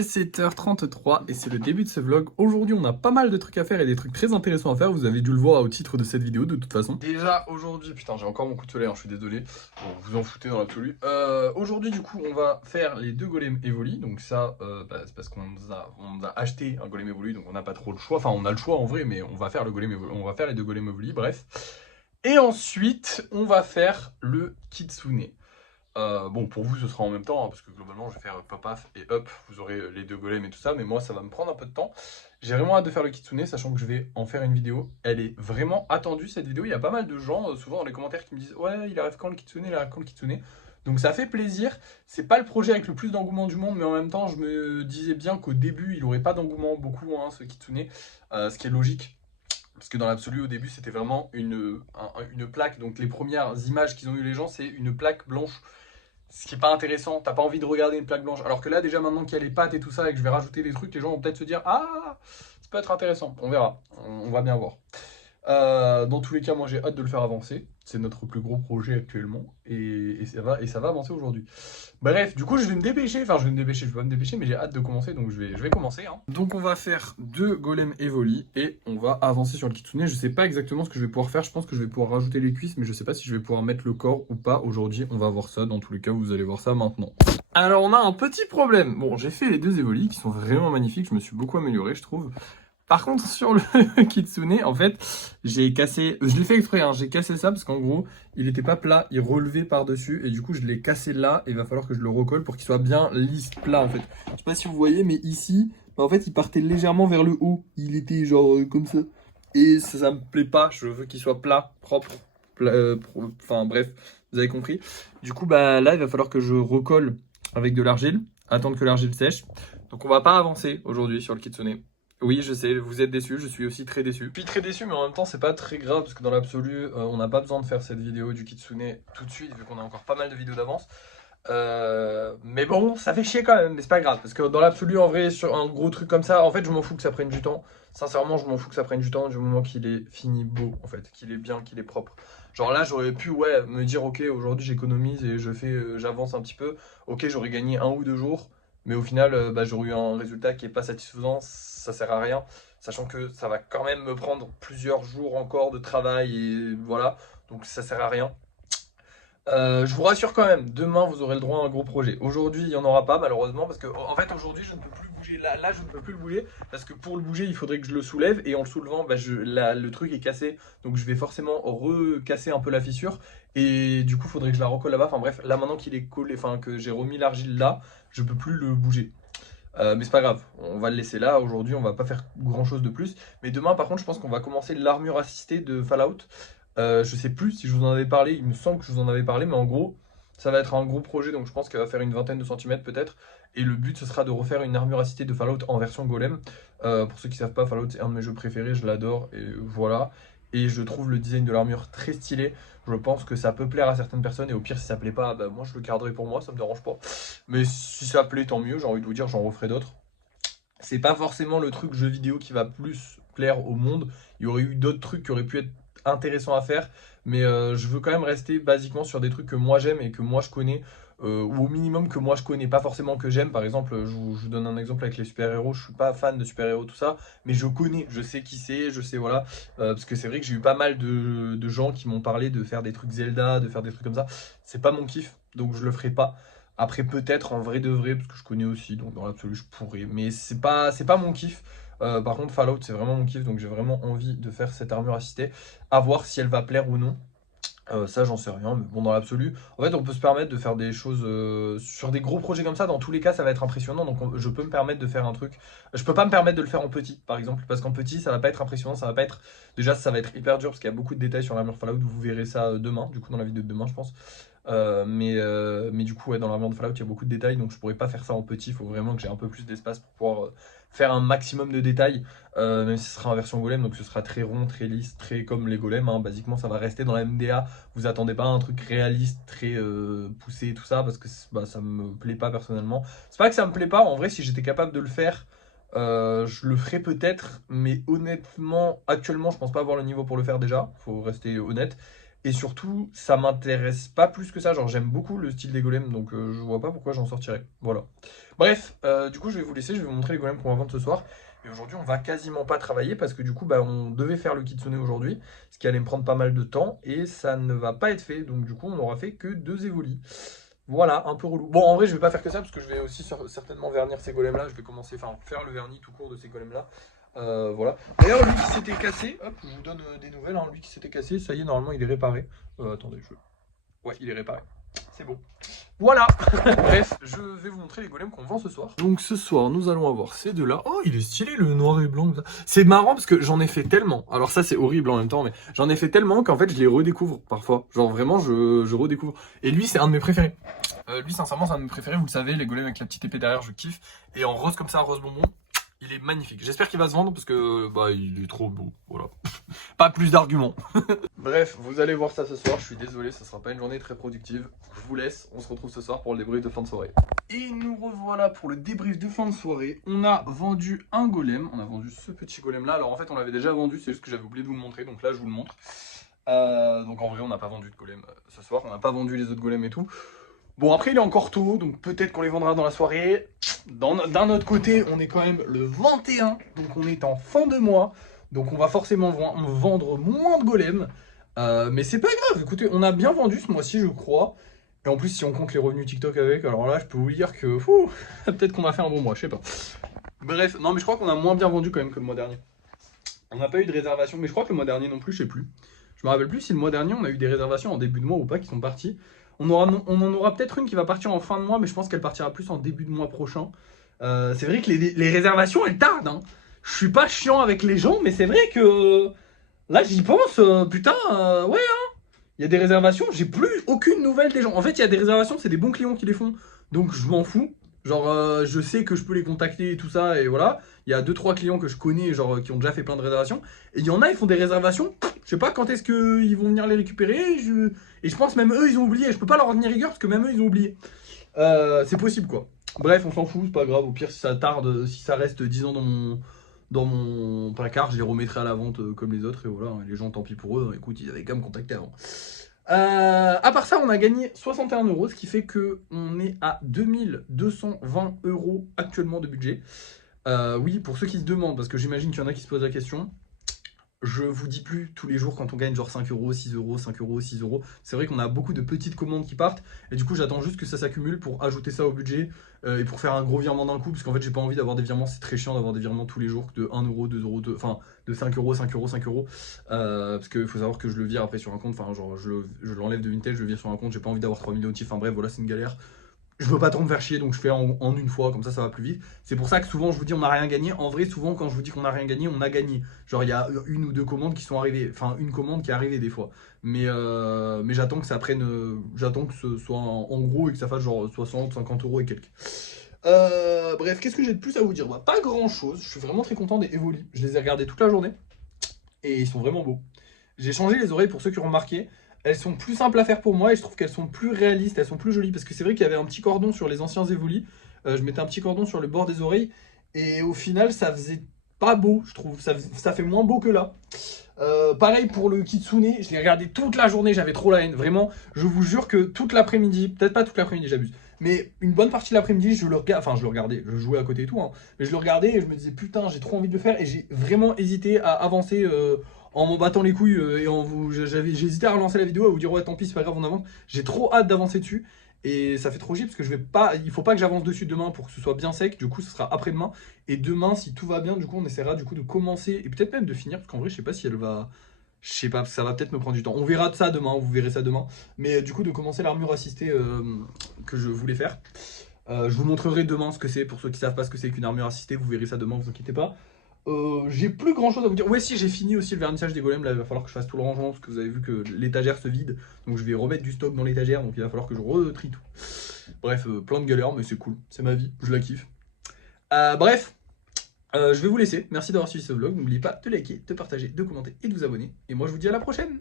Il est 7h33 et c'est le début de ce vlog. Aujourd'hui, on a pas mal de trucs à faire et des trucs très intéressants à faire. Vous avez dû le voir au titre de cette vidéo de toute façon. Déjà, aujourd'hui, putain, j'ai encore mon coup de soleil, hein, je suis désolé. Bon, vous en foutez dans l'absolu. Aujourd'hui, du coup, on va faire les deux golems Evoli. Donc ça, c'est parce qu'on nous a acheté un golem Evoli, donc on n'a pas trop le choix. Enfin, on a le choix en vrai, mais on va faire le golem Evoli, on va faire les deux golems Evoli, bref. Et ensuite, on va faire le Kitsune. Bon, pour vous, ce sera en même temps, hein, parce que globalement, je vais faire pop-off et up, vous aurez les deux golems et tout ça, mais moi, ça va me prendre un peu de temps. J'ai vraiment hâte de faire le Kitsune, sachant que je vais en faire une vidéo. Elle est vraiment attendue, cette vidéo. Il y a pas mal de gens, souvent dans les commentaires, qui me disent « Ouais, il arrive quand le Kitsune, il arrive quand le Kitsune ?» Donc ça fait plaisir. C'est pas le projet avec le plus d'engouement du monde, mais en même temps, je me disais bien qu'au début, il aurait pas d'engouement beaucoup, hein, ce Kitsune, ce qui est logique. Parce que dans l'absolu, au début, c'était vraiment une plaque. Donc les premières images qu'ils ont eu les gens, c'est une plaque blanche. Ce qui est pas intéressant, t'as pas envie de regarder une plaque blanche. Alors que là, déjà, maintenant qu'il y a les pattes et tout ça, et que je vais rajouter des trucs, les gens vont peut-être se dire « Ah, ça peut être intéressant ». On verra, on va bien voir. Dans tous les cas, moi j'ai hâte de le faire avancer. C'est notre plus gros projet actuellement. Et ça va avancer aujourd'hui. Bref, du coup je vais me dépêcher. Enfin je vais me dépêcher, je vais pas me dépêcher, mais j'ai hâte de commencer. Donc je vais commencer. Hein. Donc on va faire deux golems Evoli. Et on va avancer sur le Kitsune. Je sais pas exactement ce que je vais pouvoir faire. Je pense que je vais pouvoir rajouter les cuisses. Mais je sais pas si je vais pouvoir mettre le corps ou pas aujourd'hui. On va voir ça. Dans tous les cas, vous allez voir ça maintenant. Alors on a un petit problème. Bon, j'ai fait les deux Evoli qui sont vraiment magnifiques. Je me suis beaucoup amélioré, je trouve. Par contre, sur le Kitsune, en fait, j'ai cassé... Je l'ai fait exprès, hein, j'ai cassé ça parce qu'en gros, il n'était pas plat, il relevait par-dessus. Et du coup, je l'ai cassé là et il va falloir que je le recolle pour qu'il soit bien lisse, plat, en fait. Je sais pas si vous voyez, mais ici, en fait, il partait légèrement vers le haut. Il était genre comme ça. Et ça me plaît pas, je veux qu'il soit plat, propre. Enfin, bref, vous avez compris. Du coup, bah là, il va falloir que je recolle avec de l'argile, attendre que l'argile sèche. Donc, on va pas avancer aujourd'hui sur le Kitsune. Oui, je sais, vous êtes déçus, je suis aussi très déçu. Je suis très déçu, mais en même temps, c'est pas très grave parce que dans l'absolu, on n'a pas besoin de faire cette vidéo du Kitsune tout de suite, vu qu'on a encore pas mal de vidéos d'avance. Mais bon, ça fait chier quand même, mais c'est pas grave parce que dans l'absolu, en vrai, sur un gros truc comme ça, en fait, je m'en fous que ça prenne du temps. Sincèrement, je m'en fous que ça prenne du temps du moment qu'il est fini beau, en fait, qu'il est bien, qu'il est propre. Genre là, j'aurais pu, ouais, me dire, ok, aujourd'hui j'économise et j'avance un petit peu. Ok, j'aurais gagné 1 ou 2 jours. Mais au final, bah, j'aurais eu un résultat qui n'est pas satisfaisant, ça sert à rien, sachant que ça va quand même me prendre plusieurs jours encore de travail et voilà, donc ça sert à rien. Je vous rassure quand même, demain vous aurez le droit à un gros projet. Aujourd'hui, il n'y en aura pas malheureusement parce que en fait aujourd'hui je ne peux plus bouger. Là je ne peux plus le bouger parce que pour le bouger il faudrait que je le soulève et en le soulevant bah, le truc est cassé. Donc je vais forcément recasser un peu la fissure et du coup il faudrait que je la recolle là-bas. Enfin bref, là maintenant qu'il est collé, enfin que j'ai remis l'argile là, je peux plus le bouger. Mais c'est pas grave, on va le laisser là. Aujourd'hui, on va pas faire grand chose de plus. Mais demain, par contre, je pense qu'on va commencer l'armure assistée de Fallout. Je sais plus si je vous en avais parlé, il me semble que je vous en avais parlé, mais en gros, ça va être un gros projet, donc je pense qu'elle va faire une vingtaine de centimètres peut-être. Et le but, ce sera de refaire une armure assistée de Fallout en version golem. Pour ceux qui savent pas, Fallout, c'est un de mes jeux préférés, je l'adore, et voilà. Et je trouve le design de l'armure très stylé. Je pense que ça peut plaire à certaines personnes, et au pire, si ça plaît pas, bah, moi je le garderai pour moi, ça me dérange pas. Mais si ça plaît, tant mieux, j'ai envie de vous dire, j'en referai d'autres. C'est pas forcément le truc jeu vidéo qui va plus plaire au monde. Il y aurait eu d'autres trucs qui auraient pu être intéressants à faire. Mais je veux quand même rester basiquement sur des trucs que moi j'aime et que moi je connais. Ou au minimum que moi je connais, pas forcément que j'aime. Par exemple, je vous donne un exemple avec les super-héros. Je suis pas fan de super-héros, tout ça. Mais je connais, je sais qui c'est, je sais voilà. Parce que c'est vrai que j'ai eu pas mal de gens qui m'ont parlé de faire des trucs Zelda, de faire des trucs comme ça. C'est pas mon kiff, donc je le ferai pas. Après, peut-être en vrai de vrai, parce que je connais aussi, donc dans l'absolu, je pourrais. Mais c'est pas mon kiff. Par contre, Fallout, c'est vraiment mon kiff, donc j'ai vraiment envie de faire cette armure assistée. À voir si elle va plaire ou non. Ça, j'en sais rien, mais bon, dans l'absolu, en fait, on peut se permettre de faire des choses sur des gros projets comme ça. Dans tous les cas, ça va être impressionnant, donc je peux me permettre de faire un truc. Je peux pas me permettre de le faire en petit, par exemple, parce qu'en petit, ça va pas être impressionnant, ça va pas être. Déjà, ça va être hyper dur parce qu'il y a beaucoup de détails sur l'armure Fallout. Vous verrez ça demain, du coup, dans la vidéo de demain, je pense. Mais du coup, ouais, dans l'armure de Fallout, il y a beaucoup de détails, donc je pourrais pas faire ça en petit. Il faut vraiment que j'ai un peu plus d'espace pour pouvoir faire un maximum de détails. Même si ce sera en version golem, donc ce sera très rond, très lisse, très comme les golems. Hein. Basiquement, ça va rester dans la MDA. Vous attendez pas à un truc réaliste, très poussé, tout ça, parce que bah, ça me plaît pas personnellement. C'est pas que ça me plaît pas, en vrai, si j'étais capable de le faire, je le ferais peut-être, mais honnêtement, actuellement, je pense pas avoir le niveau pour le faire déjà. Faut rester honnête. Et surtout, ça m'intéresse pas plus que ça. Genre, j'aime beaucoup le style des golems, donc je vois pas pourquoi j'en sortirais. Voilà. Bref, du coup, je vais vous laisser. Je vais vous montrer les golems qu'on va vendre ce soir. Et aujourd'hui, on va quasiment pas travailler parce que du coup, bah, on devait faire le kitsune aujourd'hui, ce qui allait me prendre pas mal de temps et ça ne va pas être fait. Donc, du coup, on n'aura fait que 2 évolis. Voilà, un peu relou. Bon, en vrai, je vais pas faire que ça parce que je vais aussi certainement vernir ces golems-là. Je vais commencer, enfin, faire le vernis tout court de ces golems-là. Voilà. D'ailleurs, lui qui s'était cassé, hop, je vous donne des nouvelles. Hein. Lui qui s'était cassé, ça y est, normalement, il est réparé. Attendez, ouais, il est réparé. C'est bon. Voilà. Bref, je vais vous montrer les golems qu'on vend ce soir. Donc ce soir, nous allons avoir ces deux-là. Oh, il est stylé le noir et blanc. C'est marrant parce que j'en ai fait tellement. Alors ça, c'est horrible en même temps, mais j'en ai fait tellement qu'en fait, je les redécouvre parfois. Genre vraiment, je redécouvre. Et lui, c'est un de mes préférés. Lui, sincèrement, c'est un de mes préférés. Vous le savez, les golems avec la petite épée derrière, je kiffe. Et en rose comme ça, rose bonbon. Il est magnifique. J'espère qu'il va se vendre parce que bah il est trop beau. Voilà. Pas plus d'arguments. Bref, vous allez voir ça ce soir. Je suis désolé, ça sera pas une journée très productive. Je vous laisse. On se retrouve ce soir pour le débrief de fin de soirée. Et nous revoilà pour le débrief de fin de soirée. On a vendu un golem. On a vendu ce petit golem là. Alors en fait, on l'avait déjà vendu. C'est juste que j'avais oublié de vous le montrer. Donc là, je vous le montre. Donc en vrai, on n'a pas vendu de golem ce soir. On n'a pas vendu les autres golems et tout. Bon, après, il est encore tôt, donc peut-être qu'on les vendra dans la soirée. D'un autre côté, on est quand même le 21, donc on est en fin de mois. Donc on va forcément vendre moins de golems. Mais c'est pas grave, écoutez, on a bien vendu ce mois-ci, je crois. Et en plus, si on compte les revenus TikTok avec, alors là, je peux vous dire que peut-être qu'on a fait un bon mois, je sais pas. Bref, non, mais je crois qu'on a moins bien vendu quand même que le mois dernier. On n'a pas eu de réservation, mais je crois que le mois dernier non plus, je sais plus. Je me rappelle plus si le mois dernier, on a eu des réservations en début de mois ou pas qui sont parties. On en aura peut-être une qui va partir en fin de mois, mais je pense qu'elle partira plus en début de mois prochain. C'est vrai que les réservations, elles tardent. Hein. Je suis pas chiant avec les gens, mais c'est vrai que là, j'y pense. Putain, ouais, hein. Il y a des réservations, j'ai plus aucune nouvelle des gens. En fait, il y a des réservations, c'est des bons clients qui les font. Donc, je m'en fous. Genre, je sais que je peux les contacter et tout ça, et voilà. Il y a 2-3 clients que je connais, genre, qui ont déjà fait plein de réservations. Et il y en a, ils font des réservations. Je sais pas quand est-ce qu'ils vont venir les récupérer. Et je pense même eux, ils ont oublié. Je peux pas leur en tenir rigueur parce que même eux, ils ont oublié. C'est possible, quoi. Bref, on s'en fout, c'est pas grave. Au pire, si ça tarde, si ça reste 10 ans dans mon placard, je les remettrai à la vente comme les autres. Et voilà, les gens, tant pis pour eux. Écoute, ils avaient qu'à me contacter avant. À part ça, on a gagné 61 €, ce qui fait qu'on est à 2220 € actuellement de budget. Oui, pour ceux qui se demandent, parce que j'imagine qu'il y en a qui se posent la question, je vous dis plus tous les jours quand on gagne genre 5 €, 6 €, 5 €, 6 €. C'est vrai qu'on a beaucoup de petites commandes qui partent et du coup j'attends juste que ça s'accumule pour ajouter ça au budget et pour faire un gros virement d'un coup parce qu'en fait j'ai pas envie d'avoir des virements, c'est très chiant d'avoir des virements tous les jours de 1 €, 2 €, enfin de 5 €, 5 €, 5 € parce qu'il faut savoir que je le vire après sur un compte, enfin genre je l'enlève de Vinted, je le vire sur un compte, j'ai pas envie d'avoir 3000 notifs, enfin bref voilà c'est une galère. Je veux pas trop me faire chier, donc je fais en une fois, comme ça va plus vite. C'est pour ça que souvent je vous dis on n'a rien gagné. En vrai, souvent quand je vous dis qu'on n'a rien gagné, on a gagné. Genre il y a une ou deux commandes qui sont arrivées, enfin une commande qui est arrivée des fois. Mais j'attends que ça prenne, j'attends que ce soit en gros et que ça fasse genre 60, 50 € et quelques. Bref, qu'est-ce que j'ai de plus à vous dire? Bah, pas grand chose, je suis vraiment très content des Evoli. Je les ai regardés toute la journée et ils sont vraiment beaux. J'ai changé les oreilles pour ceux qui ont remarqué. Elles sont plus simples à faire pour moi et je trouve qu'elles sont plus réalistes, elles sont plus jolies. Parce que c'est vrai qu'il y avait un petit cordon sur les anciens Evoli. Je mettais un petit cordon sur le bord des oreilles. Et au final, ça faisait pas beau, je trouve. Ça fait moins beau que là. Pareil pour le Kitsune, je l'ai regardé toute la journée, j'avais trop la haine. Vraiment, je vous jure que toute l'après-midi, peut-être pas toute l'après-midi, j'abuse. Mais une bonne partie de l'après-midi, je le regardais, je jouais à côté et tout. Hein, mais je le regardais et je me disais, putain, j'ai trop envie de le faire. Et j'ai vraiment hésité à avancer en m'en battant les couilles j'ai hésité à relancer la vidéo, à vous dire ouais tant pis c'est pas grave on avance. J'ai trop hâte d'avancer dessus et ça fait trop chier parce que il faut pas que j'avance dessus demain pour que ce soit bien sec, du coup ce sera après-demain et demain si tout va bien du coup on essaiera du coup de commencer et peut-être même de finir parce qu'en vrai je sais pas si elle va, je sais pas, ça va peut-être me prendre du temps, on verra de ça demain, vous verrez ça demain, mais du coup de commencer l'armure assistée que je voulais faire. Je vous montrerai demain ce que c'est pour ceux qui savent pas ce que c'est qu'une armure assistée, vous verrez ça demain, vous inquiétez pas. J'ai plus grand chose à vous dire. Ouais, si j'ai fini aussi le vernissage des golems. Là, il va falloir que je fasse tout le rangement parce que vous avez vu que l'étagère se vide. Donc, je vais remettre du stock dans l'étagère. Donc, il va falloir que je retrie tout. Bref, plein de galères, mais c'est cool. C'est ma vie. Je la kiffe. Bref, je vais vous laisser. Merci d'avoir suivi ce vlog. N'oubliez pas de liker, de partager, de commenter et de vous abonner. Et moi, je vous dis à la prochaine.